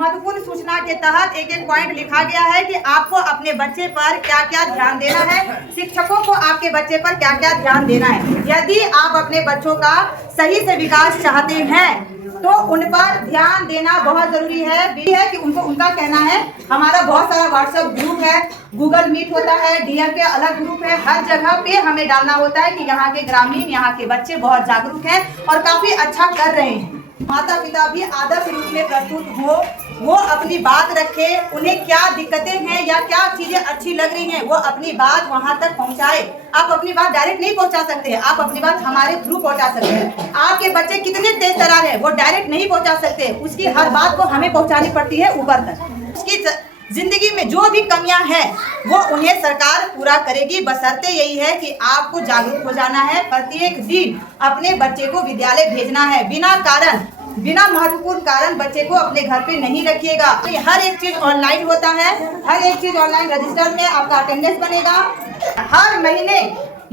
महत्वपूर्ण सूचना के तहत एक एक पॉइंट लिखा गया है कि आपको अपने बच्चे पर क्या क्या ध्यान देना है, शिक्षकों को आपके बच्चे पर क्या क्या ध्यान देना है। यदि आप अपने बच्चों का सही से विकास चाहते हैं तो उन पर ध्यान देना बहुत जरूरी है कि उनको उनका कहना है। हमारा बहुत सारा व्हाट्सएप ग्रुप है, गूगल मीट होता है, डीएम के अलग ग्रुप है, हर जगह पे हमें डालना होता है कि यहाँ के ग्रामीण, यहाँ के बच्चे बहुत जागरूक हैं और काफी अच्छा कर रहे हैं। माता पिता भी आदर्श रूप में प्रस्तुत हो, वो अपनी बात रखे, उन्हें क्या दिक्कतें हैं या क्या चीजें अच्छी लग रही हैं वो अपनी बात वहां तक पहुंचाए। आप अपनी बात डायरेक्ट नहीं पहुंचा सकते, आप अपनी बात हमारे थ्रू पहुंचा सकते हैं। आपके बच्चे कितने तेज तर्रार है वो डायरेक्ट नहीं पहुंचा सकते, उसकी हर बात को हमें पहुंचानी पड़ती है ऊपर तक। उसकी जिंदगी में जो भी कमियां हैं वो उन्हें सरकार पूरा करेगी, बशर्ते यही है कि आपको जागरूक हो जाना है। प्रत्येक दिन अपने बच्चे को विद्यालय भेजना है, बिना महत्वपूर्ण कारण बच्चे को अपने घर पे नहीं रखिएगा। हर एक चीज ऑनलाइन होता है, हर एक चीज ऑनलाइन रजिस्टर में आपका अटेंडेंस बनेगा। हर महीने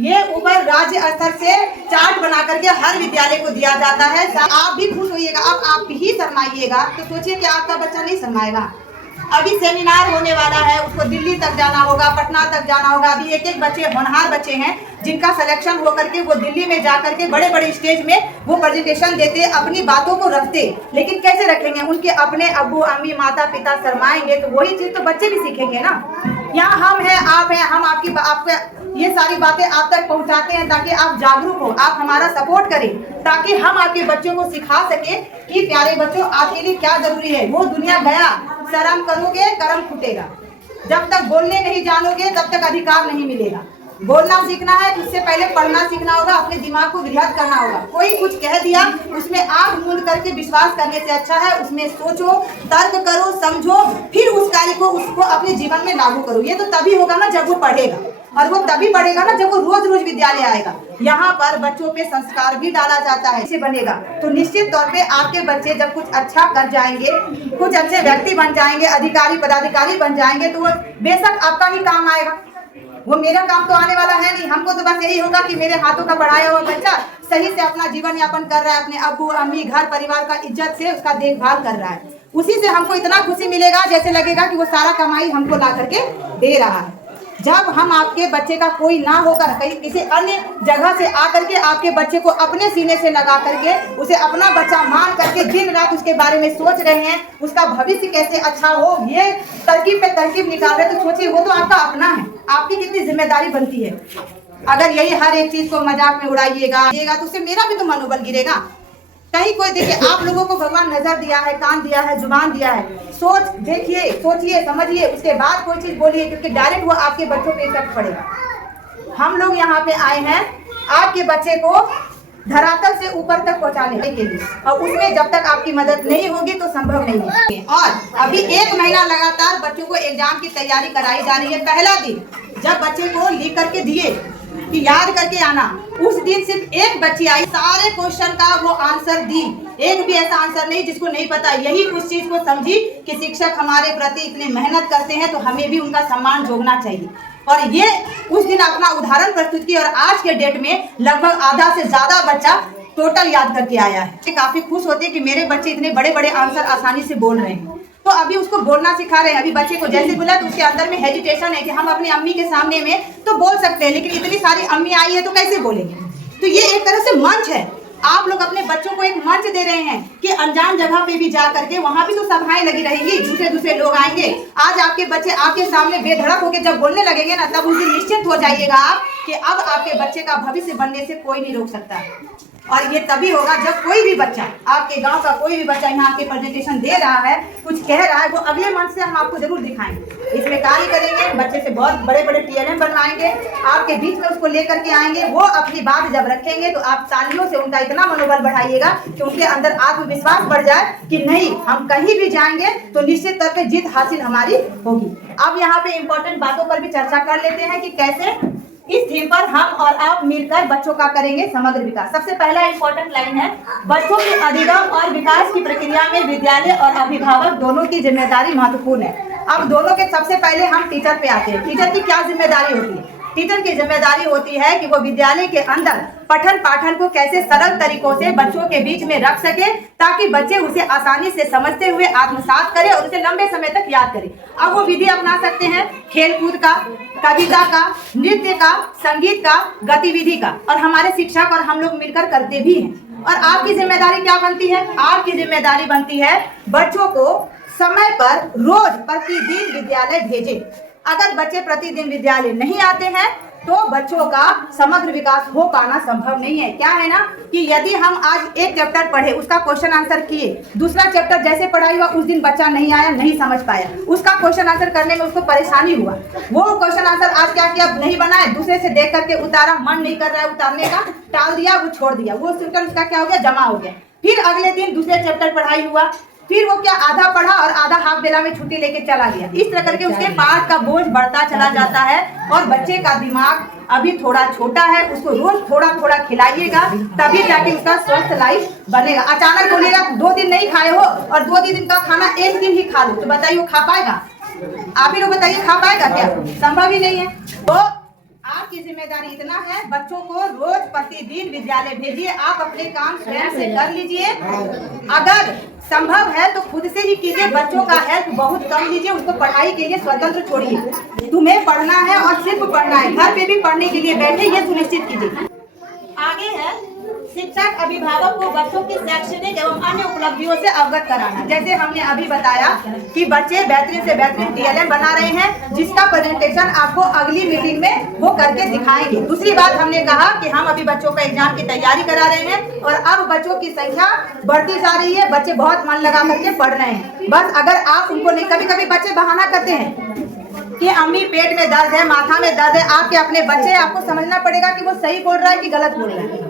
ये ऊपर राज्य स्तर से चार्ट बना करके हर विद्यालय को दिया जाता है। आप भी खुश होइएगा, आप ही शर्माइएगा तो सोचिए कि आपका बच्चा नहीं शर्माएगा। अभी सेमिनार होने वाला है, उसको दिल्ली तक जाना होगा, पटना तक जाना होगा। अभी एक एक बच्चे होनहार बच्चे हैं जिनका सिलेक्शन हो करके वो दिल्ली में जा करके बड़े बड़े स्टेज में वो प्रेजेंटेशन देते, अपनी बातों को रखते। लेकिन कैसे रखेंगे? उनके अपने अब्बू अम्मी माता पिता शर्माएंगे तो वही चीज तो बच्चे भी सीखेंगे ना। यहाँ हम हैं, आप हैं, हम आपको ये सारी बातें आप तक पहुँचाते हैं ताकि आप जागरूक हो, आप हमारा सपोर्ट करें, ताकि हम आपके बच्चों को सिखा सके कि प्यारे बच्चों आपके लिए क्या जरूरी है। वो दुनिया गया, शर्म करोगे कर्म फूटेगा। जब तक बोलने नहीं जानोगे तब तक अधिकार नहीं मिलेगा। बोलना सीखना है, उससे पहले पढ़ना सीखना होगा, अपने दिमाग को बृहद करना होगा। कोई कुछ कह दिया उसमें आंख मूंद करके विश्वास करने से अच्छा है उसमें सोचो, तर्क करो, समझो, फिर उस कार्य को उसको अपने जीवन में लागू करो। ये तो तभी होगा ना जब वो पढ़ेगा, और वो तभी बढ़ेगा ना जब वो रोज रोज विद्यालय आएगा। यहाँ पर बच्चों पे संस्कार भी डाला जाता है, इसे बनेगा तो निश्चित तौर पे आपके बच्चे जब कुछ अच्छा कर जाएंगे, कुछ अच्छे व्यक्ति बन जाएंगे, अधिकारी पदाधिकारी बन जाएंगे तो वो बेशक आपका ही काम आएगा। वो मेरा काम तो आने वाला है नहीं। हमको तो बस यही होगा कि मेरे हाथों का पढ़ाया हुआ बच्चा सही से अपना जीवन यापन कर रहा है, अपने अब्बू अम्मी घर परिवार का इज्जत से उसका देखभाल कर रहा है। उसी से हमको इतना खुशी मिलेगा जैसे लगेगा कि वो सारा कमाई हमको ला करके दे रहा है। जब हम आपके बच्चे का कोई ना होकर कहीं किसी अन्य जगह से आकर के आपके बच्चे को अपने सीने से लगा करके उसे अपना बच्चा मान करके दिन रात उसके बारे में सोच रहे हैं, उसका भविष्य कैसे अच्छा हो, ये तरकीब पे तरकीब निकाल रहे, तो सोचिए वो तो आपका अपना है, आपकी कितनी जिम्मेदारी बनती है। अगर यही हर एक चीज को मजाक में उड़ाइएगा तो उससे मेरा भी तो मनोबल गिरेगा। कहीं कोई देखिए, आप लोगों को भगवान नजर दिया है, कान दिया है, जुबान दिया है, सोच देखिए, सोचिए, समझिए, उसके बाद कोई चीज बोलिए, क्योंकि डायरेक्ट वो आपके बच्चों पे इफेक्ट पड़ेगा। हम लोग यहाँ पे आए हैं आपके बच्चे को धरातल से ऊपर तक पहुँचाने के लिए, और उसमें जब तक आपकी मदद नहीं होगी तो संभव नहीं है। और अभी 1 महीना लगातार बच्चों को एग्जाम की तैयारी कराई जा रही है। पहला दिन जब बच्चे को लिख करके दिए कि याद करके आना, उस दिन सिर्फ एक बच्ची आई, सारे क्वेश्चन का वो आंसर दी, एक भी ऐसा आंसर नहीं जिसको नहीं पता। यही उस चीज को समझी कि शिक्षक हमारे प्रति इतने मेहनत करते हैं तो हमें भी उनका सम्मान जोड़ना चाहिए। और ये उस दिन अपना उदाहरण प्रस्तुत किया और आज के डेट में लगभग आधा से ज्यादा बच्चा टोटल याद करके आया है। काफी खुश होते हैं कि मेरे बच्चे इतने बड़े बड़े आंसर आसानी से बोल रहे हैं। तो अभी उसको बोलना सिखा रहे हैं। अभी बच्चे को जैसे बोला तो उसके अंदर में हेजिटेशन है कि हम अपनी अम्मी के सामने में तो बोल सकते हैं, लेकिन इतनी सारी अम्मी आई है तो कैसे बोलेंगे। तो ये एक तरह से मंच है, आप लोग अपने बच्चों को एक मंच दे रहे हैं कि अनजान जगह पे भी जा करके वहां भी तो सभाएं लगी रहेंगी, दूसरे लोग आएंगे। आज आपके बच्चे आपके सामने बेधड़क होकर जब बोलने लगेंगे ना, तब उस दिन निश्चित हो जाइएगा आप कि अब आपके बच्चे का भविष्य बनने से कोई नहीं रोक सकता। और ये तभी होगा जब कोई भी बच्चा, आपके गांव का कोई भी बच्चा यहाँ आके प्रेजेंटेशन दे रहा है, कुछ कह रहा है, वो अगले मंच से हम आपको जरूर दिखाएंगे। इसमें कार्य करेंगे, बच्चे से बहुत बड़े बड़े TLM बनवाएंगे, आपके बीच में उसको लेकर के आएंगे। वो अपनी बात जब रखेंगे तो आप तालियों से उनका इतना मनोबल बढ़ाइएगा कि उनके अंदर आत्मविश्वास बढ़ जाए कि नहीं, हम कहीं भी जाएंगे तो निश्चित तौर पर जीत हासिल हमारी होगी। अब यहाँ पे इम्पोर्टेंट बातों पर भी चर्चा कर लेते हैं कि कैसे इस थीम पर हम और आप मिलकर बच्चों का करेंगे समग्र विकास। सबसे पहला इंपॉर्टेंट लाइन है, बच्चों के अधिगम और विकास की प्रक्रिया में विद्यालय और अभिभावक दोनों की जिम्मेदारी महत्वपूर्ण है। अब दोनों के सबसे पहले हम टीचर पे आते हैं। टीचर की क्या जिम्मेदारी होती है? टीचर की जिम्मेदारी होती है कि वो विद्यालय के अंदर पठन पाठन को कैसे सरल तरीकों से बच्चों के बीच में रख सके, ताकि बच्चे उसे आसानी से समझते हुए आत्मसात करें और उसे लंबे समय तक याद करें। अब वो विधि अपना सकते हैं खेलकूद का, कविता का, नृत्य का, संगीत का, गतिविधि का, और हमारे शिक्षक और हम लोग मिलकर करते भी हैं। और आपकी जिम्मेदारी क्या बनती है? आपकी जिम्मेदारी बनती है बच्चों को समय पर रोज प्रतिदिन विद्यालय भेजें। अगर बच्चे प्रतिदिन विद्यालय नहीं आते हैं तो बच्चों का समग्र विकास हो पाना संभव नहीं है। क्या है ना कि यदि हम आज एक चैप्टर पढ़े, उसका क्वेश्चन आंसर किए, दूसरा चैप्टर जैसे पढ़ाई हुआ उस दिन बच्चा नहीं आया, नहीं समझ पाया, उसका क्वेश्चन आंसर करने में उसको परेशानी हुआ, वो क्वेश्चन आंसर आज क्या किया, नहीं बनाए, दूसरे से देख करके उतारा, मन नहीं कर रहा है उतारने का, टाल दिया, वो छोड़ दिया, वो सिस्टम उसका क्या हो गया, जमा हो गया। फिर अगले दिन दूसरे चैप्टर पढ़ाई हुआ, फिर वो क्या आधा पढ़ा और आधा हाफ बेला में छुट्टी लेके चला गया। इस तरह करके उसके पाठ का बोझ बढ़ता चला जाता है और बच्चे का दिमाग अभी थोड़ा छोटा है, उसको रोज थोड़ा थोड़ा खिलाइएगा, तभी जाके उसका स्वस्थ लाइफ बनेगा। अचानक बोलेगा 2 दिन नहीं खाए हो और 2 दिन का खाना 1 दिन ही खा लो, तो बताइए वो खा पाएगा? आप ही लोग बताइए, खा पाएगा क्या? संभव ही नहीं है। तो आपकी जिम्मेदारी इतना है, बच्चों को रोज प्रतिदिन विद्यालय भेजिए। आप अपने काम स्वयं से कर लीजिए, अगर संभव है तो खुद से ही कीजिए। बच्चों का हेल्प बहुत कम लीजिए, उसको पढ़ाई के लिए स्वतंत्र छोड़िए। तुम्हें पढ़ना है और सिर्फ पढ़ना है, घर पे भी पढ़ने के लिए बैठे, ये सुनिश्चित कीजिए। आगे है शिक्षक अभिभावक को बच्चों की शैक्षणिक एवं अन्य उपलब्धियों से अवगत कराना। जैसे हमने अभी बताया कि बच्चे बेहतरीन से बेहतरीन TLM बना रहे हैं, जिसका प्रेजेंटेशन आपको अगली मीटिंग में वो करके दिखाएंगे। दूसरी बात हमने कहा कि हम अभी बच्चों का एग्जाम की तैयारी करा रहे हैं और अब बच्चों की संख्या बढ़ती जा रही है, बच्चे बहुत मन लगा करके पढ़ रहे हैं। बस अगर आप उनको नहीं, कभी कभी बच्चे बहाना करते हैं कि अम्मी पेट में दर्द है, माथा में दर्द है। आपके अपने बच्चे, आपको समझना पड़ेगा कि वो सही बोल रहा है कि गलत बोल रहा है।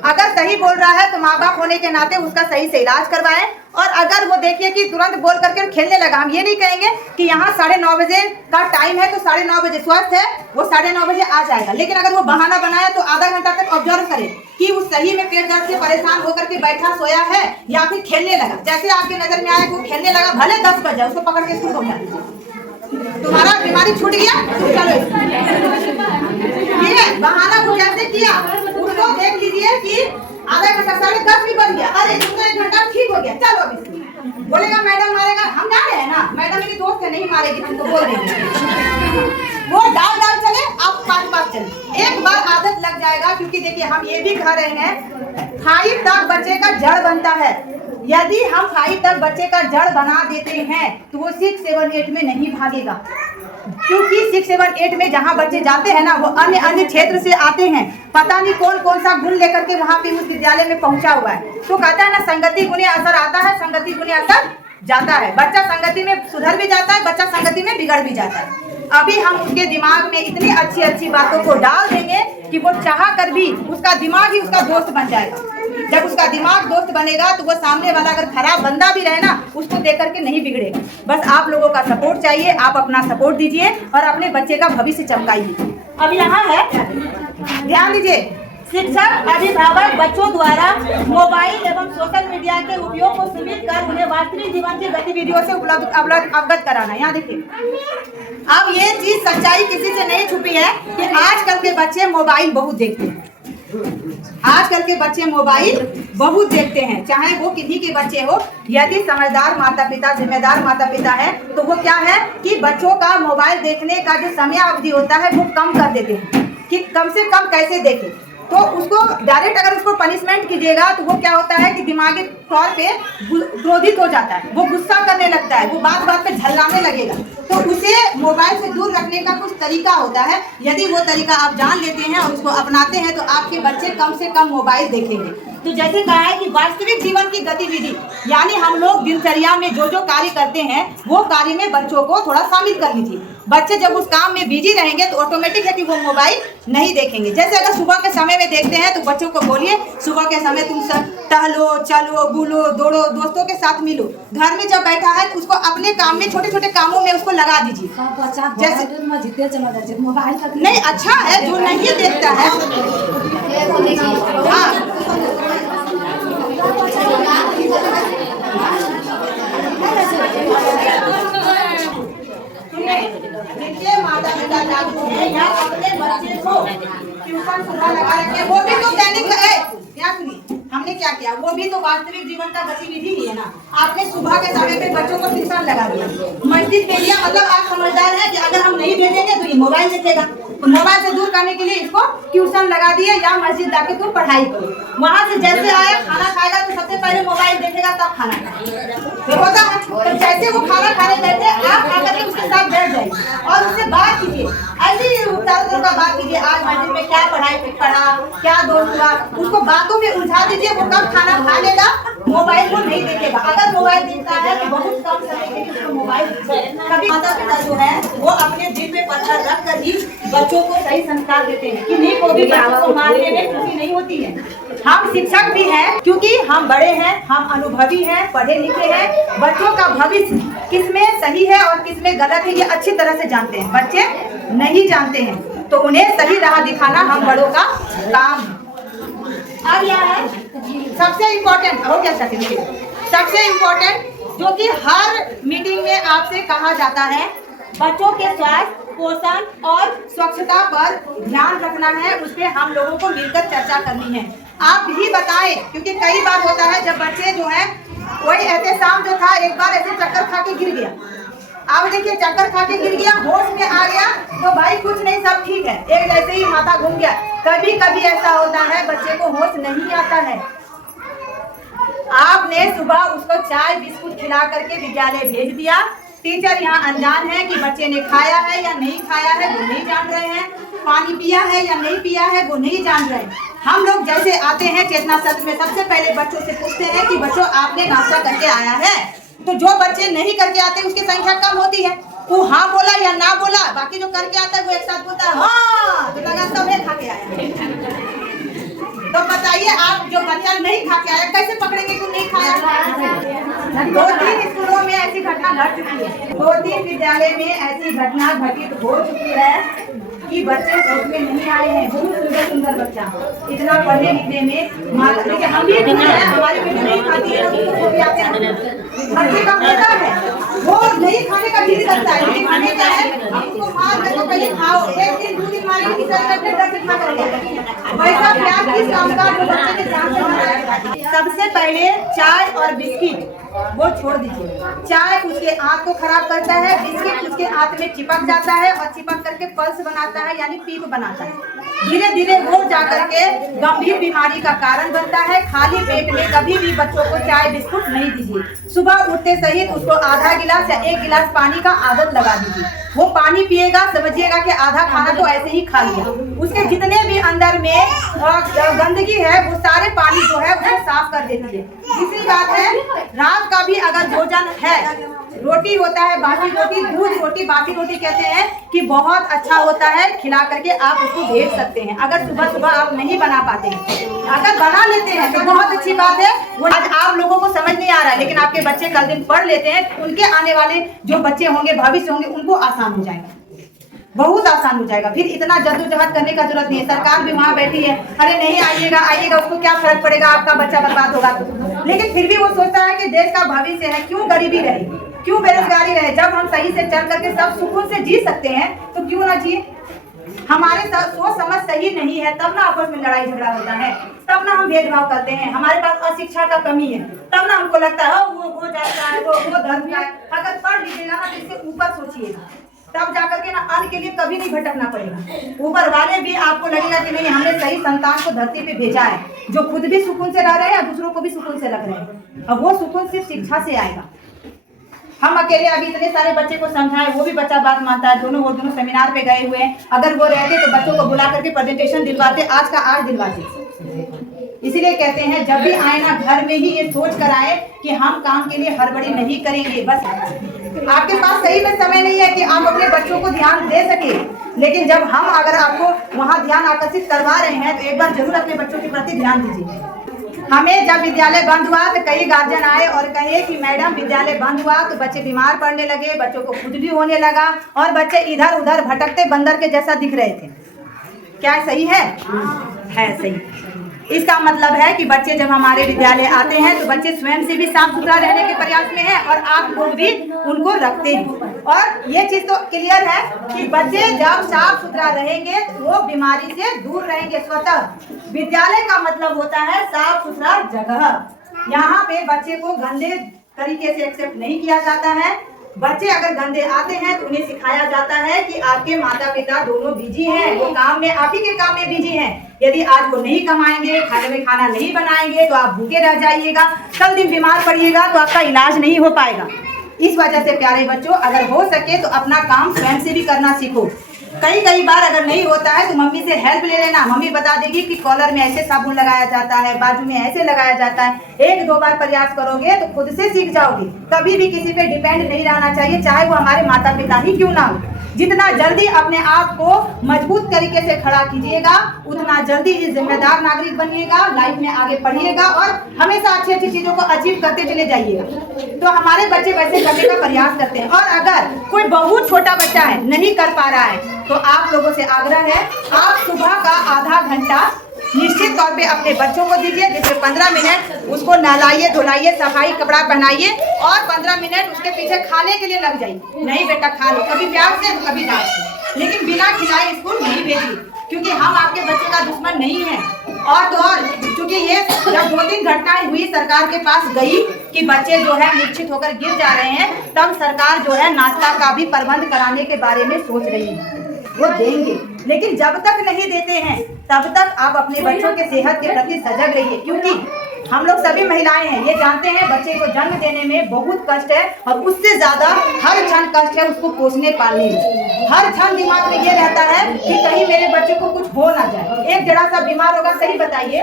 अगर सही बोल रहा है तो माँ बाप होने के नाते उसका सही से इलाज करवाएं, और अगर वो देखिए कि तुरंत बोल करके खेलने लगा, हम ये नहीं कहेंगे कि यहाँ 9:30 बजे का टाइम है तो 9:30 बजे स्वस्थ है, वो 9:30 बजे आ जाएगा। लेकिन अगर वो बहाना बनाया तो आधा घंटा तक ऑब्जर्व करें कि वो सही में पेट दर्द से परेशान होकर के बैठा सोया है या फिर खेलने लगा। जैसे आपके नजर में आया वो खेलने लगा, भले 10 बजे, उसको पकड़ के स्कूल पहुंचा दीजिए। तुम्हारा बीमारी छूट गया, चलो ठीक है। बहाना वो कैसे किया उसको देख लीजिए कि आधा घंटा 10:30 भी बन गया, अरे दूसरा 1 घंटा ठीक हो गया, चलो अभी बोलेगा मैडम मारेगा, हम जा रहे हैं ना, मैडम मेरी दोस्त है, नहीं मारेगी, तुमको बोल देंगे। वो डाल चले, आप पास चले, एक बार आदत लग जाएगा। क्योंकि देखिए हम ये भी कह रहे हैं 5 तक बच्चे का जड़ बनता है। यदि हम 5 तक बच्चे का जड़ बना देते हैं तो वो 6, 7, 8 में नहीं भागेगा, क्योंकि 6, 7, 8 में जहाँ बच्चे जाते हैं ना, वो अन्य क्षेत्र से आते हैं, पता नहीं कौन कौन सा गुण लेकर के वहाँ पे उस विद्यालय में पहुँचा हुआ है। तो कहता है ना, संगति गुणे असर आता है, संगति गुणे असर जाता है। बच्चा संगति में सुधर भी जाता है, बच्चा संगति में बिगड़ भी जाता है। अभी हम उसके दिमाग में इतनी अच्छी अच्छी बातों को डाल देंगे कि वो चाह कर भी उसका दिमाग ही उसका दोस्त बन जाएगा। जब उसका दिमाग दोस्त बनेगा तो वो सामने वाला अगर खराब बंदा भी रहे ना, उसको देख करके नहीं बिगड़ेगा। बस आप लोगों का सपोर्ट चाहिए, आप अपना सपोर्ट दीजिए और अपने बच्चे का भविष्य चमकाइए। अब यहाँ है, ध्यान दीजिए, शिक्षक अभिभावक बच्चों द्वारा मोबाइल एवं सोशल मीडिया के उपयोग को सीमित कर उन्हें वास्तविक जीवन की गतिविधियों से अवगत कराना। यहाँ देखिए, अब ये चीज सच्चाई किसी से नहीं छुपी है कि आजकल के बच्चे मोबाइल बहुत देखते हैं। आजकल के बच्चे मोबाइल बहुत देखते हैं, चाहे वो किन्हीं के बच्चे हो। यदि समझदार माता पिता, जिम्मेदार माता पिता है तो वो क्या है कि बच्चों का मोबाइल देखने का जो समय अवधि होता है वो कम कर देते हैं कि कम से कम कैसे देखें। तो उसको डायरेक्ट अगर उसको पनिशमेंट कीजिएगा तो वो क्या होता है कि दिमागी तौर पे क्रोधित हो जाता है, वो गुस्सा करने लगता है, वो बात बात पे झल्लाने लगेगा। तो उसे मोबाइल से दूर रखने का कुछ तरीका होता है। यदि वो तरीका आप जान लेते हैं और उसको अपनाते हैं तो आपके बच्चे कम से कम मोबाइल देखेंगे। तो जैसे कहा है कि वास्तविक जीवन की गतिविधि, यानी हम लोग दिनचर्या में जो जो कार्य करते हैं वो कार्य में बच्चों को थोड़ा शामिल कर लीजिए। बच्चे जब उस काम में बिजी रहेंगे तो ऑटोमेटिक है कि वो मोबाइल नहीं देखेंगे। जैसे अगर सुबह के समय में देखते हैं तो बच्चों को बोलिए सुबह के समय तुम सब टहलो, चलो, बुलो, दौड़ो, दोस्तों के साथ मिलो। घर में जब बैठा है तो उसको अपने काम में, छोटे छोटे कामों में उसको लगा दीजिए। जैसे नहीं, अच्छा है जो नहीं देखता है। हाँ, जिनके माता पिता करना चाहते हैं या अपने बच्चे को ट्यूशन सुबह लगा रखे, वो भी तो दैनिक है। क्या सुनिए, हमने क्या किया, वो भी तो वास्तविक जीवन का गतिविधि ही है ना। आपने सुबह के समय पे बच्चों को ट्यूशन लगा दिया, मस्जिद भेज दिया, मतलब आप समझदार हैं कि अगर हम नहीं भेजेंगे तो ये मोबाइल देखेगा, तो मोबाइल से दूर करने के लिए इसको ट्यूशन लगा दिए या मस्जिद जाके तुम पढ़ाई करो। वहाँ से जैसे आया खाना खाएगा तो सबसे पहले मोबाइल देखेगा तब खाना खाएगा, तो होता है। तो जैसे वो खाना खाने बैठे आप आकर के उसके साथ बैठ जाइए और उससे बात कीजिए, ऐसे ही चारों तरफ का बात कीजिए, आज मस्जिद में क्या पढ़ा, क्या दोस्त हुआ, उसको बातों में उलझा दीजिए। वो कब खाना खा लेगा, मोबाइल को नहीं देखेगा। अगर मोबाइल देखता है तो बहुत कम समय के लिए उसको मोबाइल दीजिए। कभी माता पिता जो है वो अपने दिल पे पत्थर रख कर ही बच्चों को सही संस्कार देते हैं, किन्हीं को भी बच्चों को मारने में खुशी नहीं होती है। हम शिक्षक भी हैं क्योंकि हम बड़े हैं, हम अनुभवी हैं, पढ़े लिखे हैं, बच्चों का भविष्य किसमें सही है और किसमें गलत है ये अच्छी तरह से जानते हैं। बच्चे नहीं जानते हैं तो उन्हें सही राह दिखाना हम बड़ों का काम है। अब यह है सबसे इम्पोर्टेंट, हो क्या सबसे इम्पोर्टेंट जो कि हर मीटिंग में आपसे कहा जाता है, बच्चों के स्वास्थ्य, पोषण और स्वच्छता पर ध्यान रखना है। उस पर हम लोगों को मिलकर चर्चा करनी है। आप भी बताएं, क्योंकि कई बार होता है जब बच्चे जो है, वही एहतेशाम जो था एक बार ऐसे चक्कर खा के गिर गया। अब देखिए चक्कर खा के गिर गया, होश में आ गया तो भाई कुछ नहीं, सब ठीक है, एक जैसे ही माथा घूम गया। कभी कभी ऐसा होता है बच्चे को होश नहीं आता है, आपने सुबह उसको चाय बिस्कुट खिला करके विद्यालय भेज दिया, टीचर यहाँ अनजान है कि बच्चे ने खाया है या नहीं खाया है वो नहीं जान रहे हैं, पानी पिया है या नहीं पिया है वो नहीं जान रहे हैं। हम लोग जैसे आते हैं चेतना सत्र में, सबसे पहले बच्चों से पूछते हैं कि बच्चों आपने नाश्ता करके आया है, तो जो बच्चे नहीं करके आते उसकी संख्या कम होती है। वो हाँ बोला या ना बोला, बाकी जो करके आता है वो एक साथ बोलता है हाँ, तो लगा सब खा के आया। तो बताइए आप जो बच्चा नहीं खा के आया कैसे पकड़ेंगे कि नहीं खाया। 2-3 स्कूलों में ऐसी घटना घट चुकी है, 2-3 विद्यालय में ऐसी घटना घटित हो चुकी है कि बच्चे सोच में नहीं आए हैं। बहुत सुंदर सुंदर बच्चा, इतना पढ़ने लिखने में हम भी हमारी बेटी नहीं खाती है, वो भी आते हैं, बच्चे का पता है वो नहीं खाने का जिद करता है, नहीं खाने का है उसको मार कर तो पहले खाओ, 1 दिन 2 दिन मारेंगे खा करेंगे। वैसा प्यार किस काम का जो बच्चे के जान से। सबसे पहले चाय और बिस्किट वो छोड़ दीजिए। चाय उसके आंत को खराब करता है, बिस्किट उसके आंत में चिपक जाता है और चिपक करके पल्स बनाता है यानी पीप बनाता है। धीरे धीरे वो जाकर के गंभीर बीमारी का कारण बनता है। खाली पेट में कभी भी बच्चों को चाय बिस्कुट नहीं दीजिए। सुबह उठते सहित उसको आधा गिलास या 1 गिलास पानी का आदत लगा दीजिए। वो पानी पिएगा, समझिएगा कि आधा खाना तो ऐसे ही खा लिया। उसके जितने भी अंदर में गंदगी है वो सारे पानी जो है उसको साफ कर देती है। दूसरी बात है, रात का भी अगर भोजन है, रोटी होता है बासी रोटी, दूध रोटी बासी रोटी कहते हैं कि बहुत अच्छा होता है, खिला करके आप उसको भेज सकते हैं। अगर सुबह सुबह आप नहीं बना पाते हैं, अगर बना लेते हैं तो बहुत अच्छी बात है। वो आज आप लोगों को समझ नहीं आ रहा है, लेकिन आपके बच्चे कल दिन पढ़ लेते हैं, उनके आने वाले जो बच्चे होंगे, भविष्य होंगे, उनको आसान हो जाएगा, बहुत आसान हो जाएगा। फिर इतना जद्दोजहद करने का जरूरत नहीं है। सरकार भी वहाँ बैठी है, अरे नहीं आइएगा आइएगा, उसको क्या फर्क पड़ेगा, आपका बच्चा बर्बाद होगा तो। लेकिन फिर भी वो सोचता है कि देश का भविष्य है, क्यों गरीबी रहे, क्यों बेरोजगारी रहे, जब हम सही से चल करके सब सुकून से जी सकते हैं तो क्यों ना जिए। हमारे सोच समझ सही नहीं है तब ना आपस में लड़ाई झगड़ा होता है, तब ना हम भेदभाव करते हैं। हमारे पास अशिक्षा का कमी है, तब ना हमको लगता है वो जाता है, वो धर्म का है। अगर पढ़ लीजिएगा ना तो इससे ऊपर सोचिएगा, तब जाकर के ना अन्न के लिए कभी नहीं भटकना पड़ेगा। ऊपर वाले भी आपको लगेगा कि नहीं, हमने सही संतान को धरती पे भेजा है, जो खुद भी सुकून से रह रहे हैं और दूसरों को भी सुकून से रख रहे हैं। और वो सुकून सिर्फ शिक्षा से आएगा। हम अकेले अभी इतने सारे बच्चे को समझाएं, वो भी बच्चा बात मानता है। वो दोनों सेमिनार पे गए हुए हैं, अगर वो रहते तो बच्चों को बुला करके प्रेजेंटेशन दिलवाते, आज का आज दिलवाते। इसीलिए कहते हैं जब भी आए ना घर में ही ये सोच कर आए कि हम काम के लिए हड़बड़ी नहीं करेंगे। बस आपके पास सही में समय नहीं है कि आप अपने बच्चों को ध्यान दे सके, लेकिन जब हम अगर आपको वहाँ ध्यान आकर्षित करवा रहे हैं तो एक बार जरूर अपने बच्चों के प्रति ध्यान दीजिए। हमें जब विद्यालय बंद हुआ तो कई गार्जियन आए और कहे कि मैडम विद्यालय बंद हुआ तो बच्चे बीमार पड़ने लगे, बच्चों को खुद भी होने लगा और बच्चे इधर उधर भटकते बंदर के जैसा दिख रहे थे। क्या सही है? है सही। इसका मतलब है कि बच्चे जब हमारे विद्यालय आते हैं तो बच्चे स्वयं से भी साफ सुथरा रहने के प्रयास में हैं और आप लोग भी उनको रखते हैं। और ये चीज तो क्लियर है कि बच्चे जब साफ सुथरा रहेंगे तो वो बीमारी से दूर रहेंगे स्वतः। विद्यालय का मतलब होता है साफ सुथरा जगह। यहाँ पे बच्चे को गंदे तरीके से एक्सेप्ट नहीं किया जाता है। बच्चे अगर गंदे आते हैं तो उन्हें सिखाया जाता है कि आपके माता पिता दोनों बिजी हैं, वो काम में, आप ही के काम में बिजी हैं। यदि आज वो नहीं कमाएंगे, खाने में खाना नहीं बनाएंगे तो आप भूखे रह जाइएगा, कल दिन बीमार पड़िएगा तो आपका इलाज नहीं हो पाएगा। इस वजह से प्यारे बच्चों, अगर हो सके तो अपना काम स्वयं से भी करना सीखो। कई बार अगर नहीं होता है तो मम्मी से हेल्प ले लेना। मम्मी बता देगी कि कॉलर में ऐसे साबुन लगाया जाता है, बाजू में ऐसे लगाया जाता है। 1-2 बार प्रयास करोगे तो खुद से सीख जाओगे। कभी भी किसी पे डिपेंड नहीं रहना चाहिए, चाहे वो हमारे माता पिता ही क्यों ना हो। जितना जल्दी अपने आप को मजबूत तरीके से खड़ा कीजिएगा, उतना जल्दी इस जिम्मेदार नागरिक बनिएगा, लाइफ में आगे बढ़िएगा और हमेशा अच्छी अच्छी चीजों को अचीव करते चले जाइएगा। तो हमारे बच्चे वैसे करने का प्रयास करते हैं। और अगर कोई बहुत छोटा बच्चा है, नहीं कर पा रहा है, तो आप लोगों से आग्रह है, आप सुबह का आधा घंटा निश्चित तौर पे अपने बच्चों को दीजिए, जिसमें 15 मिनट उसको नहलाइए, धुलाइए, सफाई कपड़ा पहनाइए और 15 मिनट उसके पीछे खाने के लिए लग जाइए। नहीं बेटा खा लो, कभी प्यार से तो कभी डांट से, लेकिन बिना खिलाए स्कूल नहीं भेजिए, क्योंकि हम आपके बच्चे का दुश्मन नहीं है। और तो और क्योंकि ये जब 2-3 घटनाएं हुई, सरकार के पास गई कि बच्चे जो है मूर्छित होकर गिर जा रहे हैं, तब सरकार जो है नाश्ता का भी प्रबंध कराने के बारे में सोच रही है। वो देंगे, लेकिन जब तक नहीं देते हैं तब तक आप अपने बच्चों के सेहत के प्रति सजग रहिए, क्योंकि हम लोग सभी महिलाएं हैं, ये जानते हैं बच्चे को जन्म देने में बहुत कष्ट है और उससे ज्यादा हर क्षण कष्ट है उसको पोषने पालने में। हर क्षण दिमाग में ये रहता है कि कहीं मेरे बच्चे को कुछ हो ना जाए। एक जरा सा बीमार होगा, सही बताइए,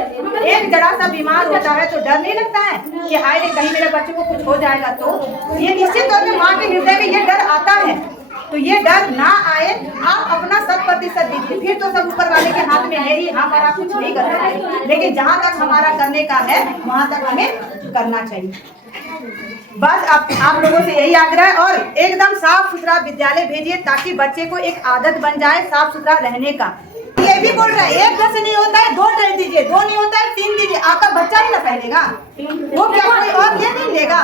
एक जरा सा बीमार होता है तो डर नहीं लगता है कि हाय रे कहीं मेरे बच्चे को कुछ हो जाएगा। तो ये निश्चित तौर पर माँ के हृदय में ये डर आता है। तो ये डर ना आए, आप अपना 100% दीजिए, फिर तो सब ऊपर वाले के हाथ में है ही, हमारा कुछ नहीं कर सकते, लेकिन जहाँ तक हमारा करने का है वहाँ तक हमें करना चाहिए। बस आप लोगों से यही आग्रह है। और एकदम साफ सुथरा विद्यालय भेजिए ताकि बच्चे को एक आदत बन जाए साफ सुथरा रहने का। ये भी बोल रहा है 1 ड्रेस नहीं होता है 2 ड्रेस दीजिए, 2 नहीं होता है 3 दीजिए, आपका बच्चा ही ना पहनेगा, वो क्या कोई और ये नहीं लेगा।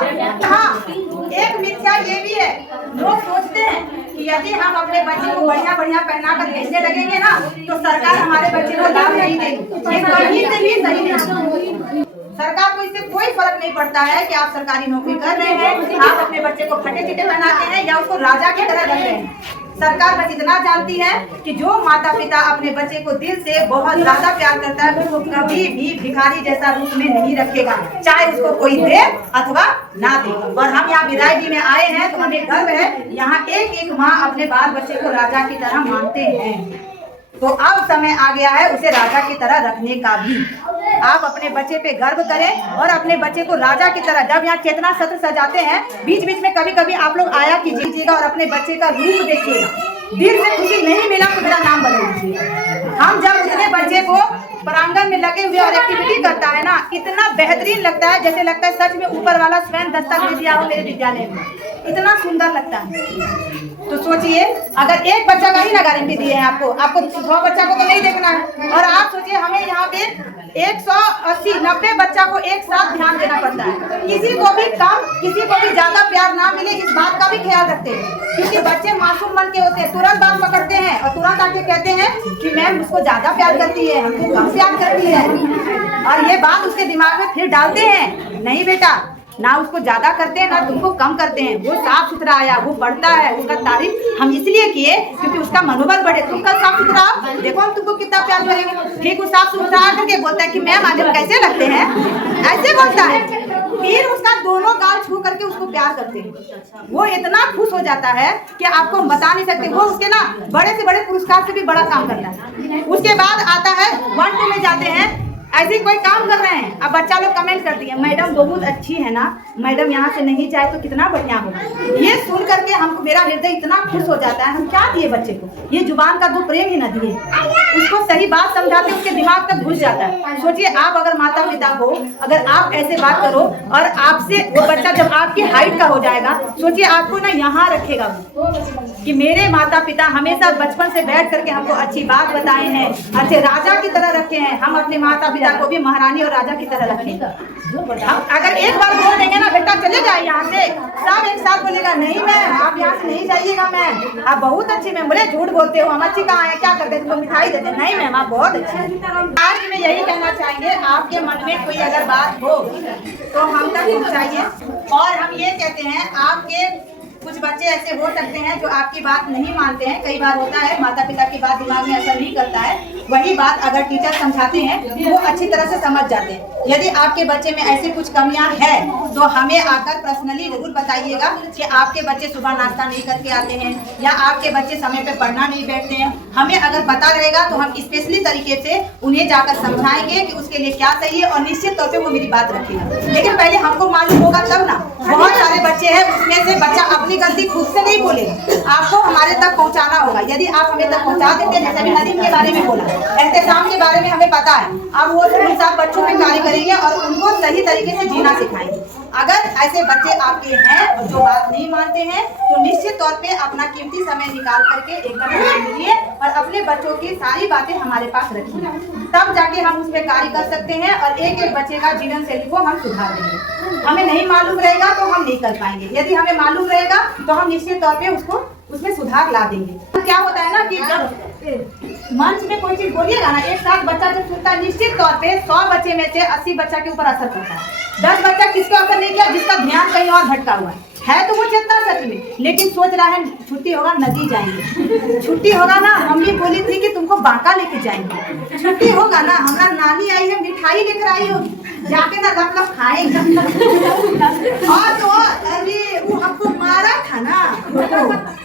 हाँ, एक मिथ्या ये भी है, लोग सोचते हैं कि यदि हम अपने बच्चे को बढ़िया पहना कर भेजने लगेंगे ना तो सरकार हमारे बच्चे को लाभ नहीं देगी। ये कहीं से भी सही नहीं। सरकार को इससे कोई फर्क नहीं पड़ता है कि आप सरकारी नौकरी कर रहे हैं, आप अपने बच्चे को फटे चिटे पहनाते हैं या उसको राजा की तरह रख रहे हैं। सरकार बस इतना जानती है कि जो माता पिता अपने बच्चे को दिल से बहुत ज्यादा प्यार करता है उसको कभी भी भिखारी जैसा रूप में नहीं रखेगा, चाहे उसको कोई दे अथवा ना दे। और हम यहाँ विदाई में आए हैं तो हमें गर्व है, यहाँ एक माँ अपने बाल बच्चे को राजा की तरह मानते हैं। तो अब समय आ गया है उसे राजा की तरह रखने का भी। आप अपने बच्चे पे गर्व करें और अपने बच्चे को राजा की तरह, जब यहाँ चेतना सत्र सजाते हैं बीच बीच में कभी आप लोग आया कीजिएगा और अपने बच्चे का रूप देखिएगा। दिल से खुशी नहीं मिला तो मेरा नाम बदल दीजिए। हम जब अपने बच्चे को प्रांगण में लगे हुए और एक्टिविटी करता है ना, इतना बेहतरीन लगता है, जैसे लगता है सच में ऊपर वाला स्वयं दस्तक दे दिया हो मेरे विद्यालय में, इतना सुंदर लगता है। तो सोचिए, अगर एक बच्चा का ही ना गारंटी दी है आपको 100 बच्चा को तो नहीं देखना है। और आप सोचिए हमें यहाँ पे 180-90 बच्चा को एक साथ ध्यान देना पड़ता है। किसी को भी कम, किसी को भी ज्यादा प्यार ना मिले, इस बात का भी ख्याल रखते हैं, क्योंकि बच्चे मासूम मन के होते हैं, तुरंत बात पकड़ते हैं और तुरंत आके कहते हैं कि मैम उसको ज्यादा प्यार करती है, हमको कम प्यार करती है। और ये बात उसके दिमाग में फिर डालते हैं, नहीं बेटा, ना उसको ज्यादा करते हैं ना तुमको कम करते हैं, वो साफ सुथरा आया, वो पढ़ता है, उसका तारीफ हम इसलिए किए क्योंकि उसका मनोबल बढ़े। तुम कल साफ सुथरा आओ, देखो हम तुमको कितना प्यार करेंगे। ठीक वो साफ सुथरा आकर के बोलता है कि मैम आज हम कैसे लगते हैं, ऐसे बोलता है, फिर उसका दोनों गाल छू करके उसको प्यार करते हैं। वो इतना खुश हो जाता है कि आपको हम बता नहीं सकते। वो उसके ना बड़े से बड़े पुरस्कार से भी बड़ा काम करता है। उसके बाद आता है 1-2 में जाते हैं, ऐसे कोई काम कर रहे हैं, अब बच्चा लोग कमेंट करती है मैडम बहुत अच्छी है ना, मैडम यहाँ से नहीं जाए तो कितना बढ़िया होगा। ये सुन करके हमको मेरा हृदय इतना खुश हो जाता है। हम क्या दिए बच्चे को, ये जुबान का 2 प्रेम ही न दिए, उसको सही बात समझाते उसके दिमाग तक घुस जाता है। सोचिए आप अगर माता पिता हो, अगर आप ऐसे बात करो और आपसे वो बच्चा जब आपकी हाइट का हो जाएगा, सोचिए आपको ना यहाँ रखेगा कि मेरे माता पिता हमेशा बचपन से बैठ करके हमको अच्छी बात बताए हैं, अच्छे राजा की तरह रखे हैं। हम अपने माता पिता को भी महारानी और राजा की तरह रखें। अगर एक बार बोल देंगे ना बेटा चले जाए यहाँ से, सब एक साथ बोलेगा नहीं मैम आप यहाँ से नहीं जाइएगा मैम, आप बहुत अच्छी मैम। बोले झूठ बोलते हो, हम अच्छी कहाँ है, क्या करते हैं, तुमको मिठाई देते? नहीं मैम आप बहुत अच्छी हैं। आज में यही कहना चाहेंगे, आपके मन में कोई अगर बात हो तो हम तक पहुँचाइए। और हम ये कहते हैं, आपके कुछ बच्चे ऐसे हो सकते हैं जो आपकी बात नहीं मानते हैं। कई बार होता है माता पिता की बात दिमाग में असर नहीं करता है, वही बात अगर टीचर समझाते हैं वो अच्छी तरह से समझ जाते हैं। यदि आपके बच्चे में ऐसी कुछ कमियां हैं तो हमें आकर पर्सनली जरूर बताइएगा कि आपके बच्चे सुबह नाश्ता नहीं करके आते हैं या आपके बच्चे समय पे पढ़ना नहीं बैठते हैं। हमें अगर पता रहेगा तो हम स्पेशली तरीके से उन्हें जाकर समझाएंगे कि उसके लिए क्या सही है, और निश्चित तौर पर वो मेरी बात रखेगा। लेकिन पहले हमको मालूम होगा तब ना। बहुत सारे बच्चे हैं उसमें से बच्चा अपनी गलती खुद से नहीं बोले, आपको हमारे तक पहुंचाना होगा। यदि आप हमें तक पहुंचा देते हैं, जैसे भी नदीम के बारे में बोला, एहतसाम के बारे में हमें पता है, अब वो उन सब बच्चों पे कार्य करेंगे और उनको सही तरीके से जीना सिखाएंगे। अगर ऐसे बच्चे आपके हैं जो बात नहीं मानते हैं तो निश्चित तौर पे अपना कीमती समय निकाल करके एकदम मिलिए और अपने बच्चों की सारी बातें हमारे पास रखिए, तब जाके हम उस पर कार्य कर सकते हैं और एक एक बच्चे का जीवन शैली को हम सुधार देंगे। हमें नहीं मालूम रहेगा तो हम नहीं कर पाएंगे, यदि हमें मालूम रहेगा तो हम निश्चित तौर पे उसको उसमें सुधार ला देंगे। तो क्या होता है ना कि जब मंच में कोई चीज बोलिएगा ना, एक साथ बच्चा जब सुनता है, निश्चित तौर पे 100 बच्चे में से 80 बच्चा के ऊपर असर करता है। 10 बच्चा किसके असर नहीं किया, जिसका ध्यान कहीं और भटका हुआ है तो वो चेतना सच में, लेकिन सोच रहा है छुट्टी होगा नदी जाएंगे, छुट्टी होगा ना मम्मी बोली थी कि तुमको बांका लेके जाएंगे, छुट्टी होगा ना हमारा नानी आई है मिठाई लेकर आई होगी, जाके ना लप खाएंगे। और तो अरे वो हमको मारा था ना,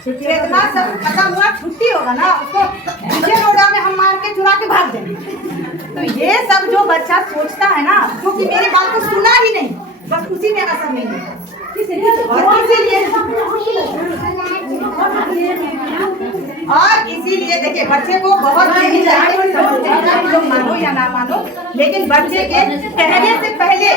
इतना सब खत्म हुआ, छुट्टी होगा ना उसको पीछे रोड़ा में हम मार के चुरा के भाग देंगे। तो ये सब जो बच्चा सोचता है ना, क्योंकि मेरी बात को सुना ही नहीं, बस उसी में असर नहीं है। और इसीलिए देखिए बच्चे को बहुत तरीके से समझते हैं, जो मानो या ना मानो, लेकिन बच्चे के कहने से पहले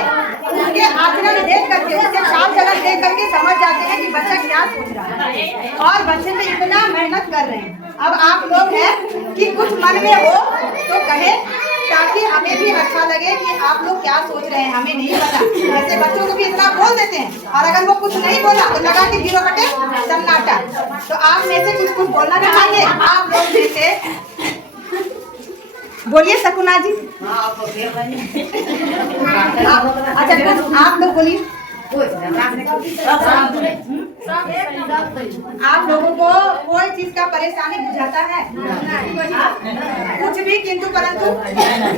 उसके आचरण देख करके, उसके चाल चलन देख करके समझ जाते हैं कि बच्चा क्या सोच रहा है और बच्चे पे इतना मेहनत कर रहे हैं। अब आप लोग हैं कि कुछ मन में हो तो कहे, ताकि हमें भी अच्छा लगे कि आप लोग क्या सोच रहे हैं, हमें नहीं पता। जैसे बच्चों को भी इतना बोल देते हैं और अगर वो कुछ नहीं बोला तो लगा कि गिरो बटे सन्नाटा। तो आप में से कुछ बोलना चाहेंगे, आप लोग में से बोलिए। शकुना जी अच्छा कुछ आप लोग बोलिए। आप लोगों को कोई चीज का परेशानी बुझाता है कुछ भी, किंतु परंतु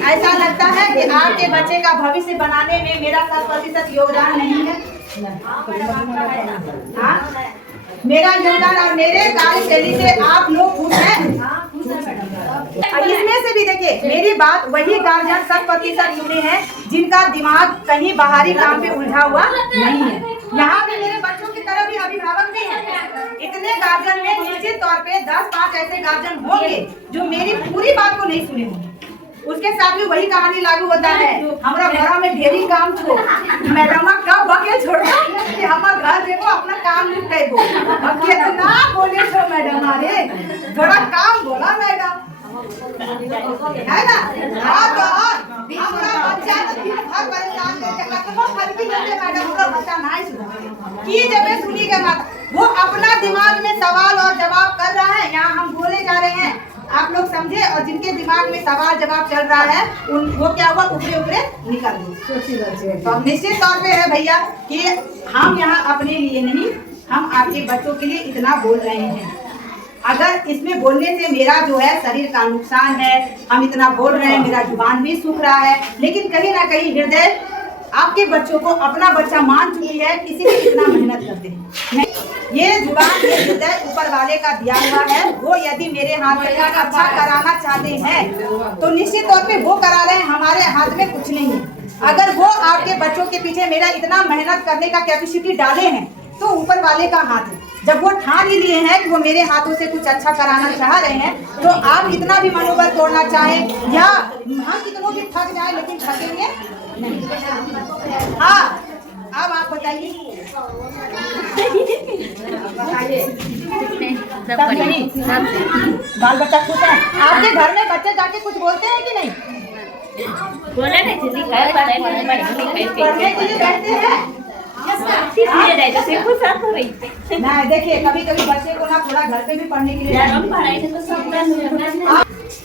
ऐसा लगता है कि आपके बच्चे का भविष्य बनाने में मेरा 100% योगदान नहीं है। मेरा योगदान और मेरे कार्यशैली से आप लोग खुश हैं। इसमें से भी देखिए मेरी बात वही गार्जियन 100% सुने हैं जिनका दिमाग कहीं बाहरी काम पे उलझा हुआ नहीं है। यहाँ भी मेरे बच्चों की तरह भी अभिभावक भी हैं। इतने गार्जियन में निश्चित तौर पे 10-5 ऐसे गार्जियन होंगे जो मेरी पूरी बात को नहीं सुने होंगे। उसके साथ भी वही कहानी लागू होता है, हमारा घर में ढेरी काम छो मैडम कब बके छोड़ो कि हमारा घर देखो अपना काम निपटे दो। अब कितना बोले छो मैडम, अरे थोड़ा काम बोला मैडम है ना। तो हमारा बच्चा हर परेशान करके कतबो फर्की करके मैडम हमारा बच्चा नहीं सुना की जब सुनी के बाद वो अपना दिमाग में सवाल और जवाब कर रहा है। यहाँ हम बोले जा रहे हैं, आप लोग समझे, और जिनके दिमाग में सवाल जवाब चल रहा है उन वो क्या हुआ ऊपरे ऊपरे निकल गए। तो निश्चित तौर पे है भैया कि हम यहाँ अपने लिए नहीं, हम आपके बच्चों के लिए इतना बोल रहे हैं। अगर इसमें बोलने से मेरा जो है शरीर का नुकसान है, हम इतना बोल रहे हैं, मेरा जुबान भी सूख रहा है, लेकिन कहीं ना कहीं हृदय आपके बच्चों को अपना बच्चा मान चुकी है, इसीलिए इतना मेहनत करते हैं। ये जुबान ये हृदय ऊपर वाले का दिया हुआ है। वो यदि मेरे हाथ में अच्छा कराना चाहते हैं तो निश्चित तौर पे वो करा रहे हैं, हमारे हाथ में कुछ नहीं है। अगर वो आपके बच्चों के पीछे मेरा इतना मेहनत करने का कैपेसिटी डाले हैं तो ऊपर वाले का हाथ है। जब वो ठान ही लिए हैं कि वो मेरे हाथों से कुछ अच्छा कराना चाह रहे हैं, तो आप कितना भी मनोबल तोड़ना चाहें या हम कितनों भी थक जाए, लेकिन थकेंगे नहीं। हाँ अब आप बताइए बाल बच्चा खुश है? आपके घर में बच्चे जाके कुछ बोलते हैं कि नहीं? बोला नहीं जल्दी घर पर पढ़ने के लिए बैठते हैं ना। देखिए कभी कभी बच्चे को ना थोड़ा घर पे भी पढ़ने के लिए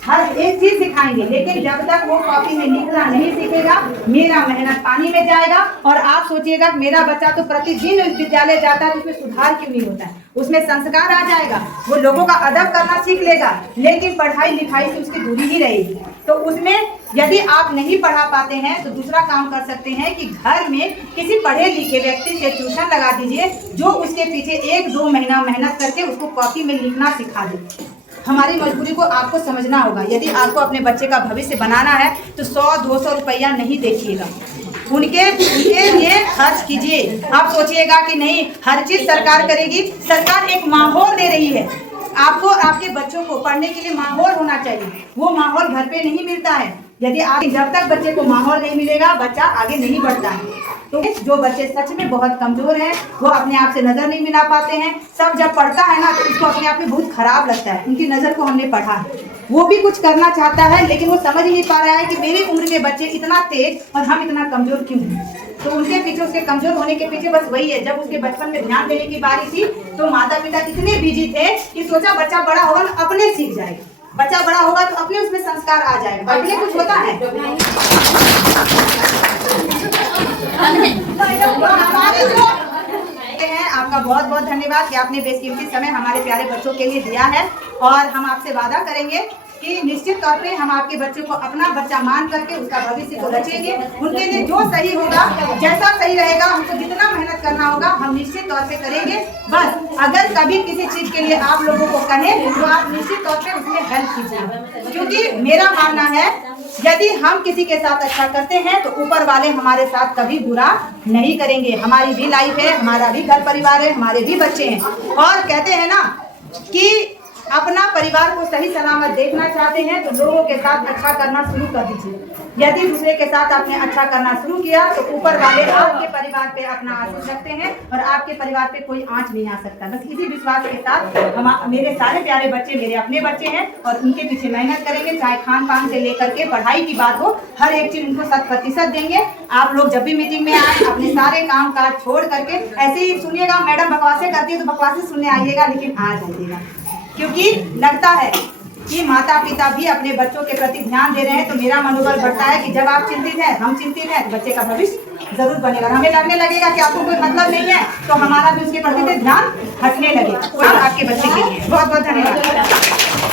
हर एक चीज सिखाएंगे, लेकिन जब तक वो कॉपी में लिखना नहीं सीखेगा मेरा मेहनत पानी में जाएगा। और आप सोचिएगा मेरा बच्चा तो प्रतिदिन विद्यालय जाता है तो उसमें सुधार क्यों नहीं होता है, उसमें संस्कार आ जाएगा, वो लोगों का अदब करना सीख लेगा, लेकिन पढ़ाई लिखाई से उसकी दूरी ही रहेगी। तो उसमें यदि आप नहीं पढ़ा पाते हैं तो दूसरा काम कर सकते हैं कि घर में किसी पढ़े लिखे व्यक्ति से ट्यूशन लगा दीजिए, जो उसके पीछे 1-2 महीना मेहनत करके उसको कॉपी में लिखना सिखा दे। हमारी मजबूरी को आपको समझना होगा। यदि आपको अपने बच्चे का भविष्य बनाना है तो 100-200 रुपया नहीं देखिएगा, उनके लिए खर्च कीजिए। आप सोचिएगा कि नहीं हर चीज सरकार करेगी, सरकार एक माहौल दे रही है आपको, आपके बच्चों को पढ़ने के लिए माहौल होना चाहिए। वो माहौल घर पे नहीं मिलता है। यदि आप जब तक बच्चे को माहौल नहीं मिलेगा बच्चा आगे नहीं बढ़ता है। तो जो बच्चे सच में बहुत कमजोर हैं, वो अपने आप से नजर नहीं मिला पाते हैं, सब जब पढ़ता है ना तो उसको अपने आप में बहुत खराब लगता है। उनकी नजर को हमने पढ़ा है, वो भी कुछ करना चाहता है लेकिन वो समझ नहीं पा रहा है कि मेरी उम्र के बच्चे इतना तेज और हम इतना कमजोर क्यों हैं। तो उनके पीछे, उसके कमजोर होने के पीछे बस वही है, जब उसके बचपन में ध्यान देने की बारी थी तो माता पिता इतने बिजी थे कि सोचा बच्चा बड़ा होगा ना अपने सीख जाएगा, बच्चा बड़ा होगा तो अपने उसमें संस्कार आ जाएगा। अपने कुछ होता है आपका बहुत बहुत धन्यवाद कि आपने बेशकीमती समय हमारे प्यारे बच्चों के लिए दिया है। और हम आपसे वादा करेंगे कि निश्चित तौर पे हम आपके बच्चे को अपना बच्चा मान करके उसका भविष्य को रचेंगे। उनके लिए जो सही होगा, जैसा सही रहेगा, उनको जितना मेहनत करना होगा हम निश्चित तौर पे करेंगे। बस अगर कभी किसी चीज के लिए आप लोगों को कहें तो आप निश्चित तौर पे उसमें हेल्प कीजिए, क्योंकि मेरा मानना है यदि हम किसी के साथ अच्छा करते हैं तो ऊपर वाले हमारे साथ कभी बुरा नहीं करेंगे। हमारी भी लाइफ है, हमारा भी घर परिवार है, हमारे भी बच्चे हैं। और कहते हैं ना कि अपना परिवार को सही सलामत देखना चाहते हैं तो लोगों के साथ अच्छा करना शुरू कर दीजिए। यदि दूसरे के साथ आपने अच्छा करना शुरू किया तो ऊपर वाले आपके परिवार पे अपना आशीष रखते हैं और आपके परिवार पे कोई आंच नहीं आ सकता। बस इसी विश्वास के साथ हम, मेरे सारे प्यारे बच्चे मेरे अपने बच्चे हैं और उनके पीछे मेहनत करेंगे, चाहे खान पान से लेकर के पढ़ाई की बात हो, हर एक चीज उनको 100% देंगे। आप लोग जब भी मीटिंग में आए अपने सारे काम काज छोड़ करके ऐसे ही सुनिएगा, मैडम बकवासें करती है तो बकवासें सुनने आइएगा, लेकिन आ जाइएगा, क्योंकि लगता है कि माता पिता भी अपने बच्चों के प्रति ध्यान दे रहे हैं। तो मेरा मनोबल बढ़ता है कि जब आप चिंतित हैं, हम चिंतित हैं, तो बच्चे का भविष्य जरूर बनेगा। हमें लगने लगेगा कि आपको कोई मतलब नहीं है तो हमारा भी उसके प्रति ध्यान हटने लगेगा। आपके बच्चे के लिए बहुत बहुत धन्यवाद।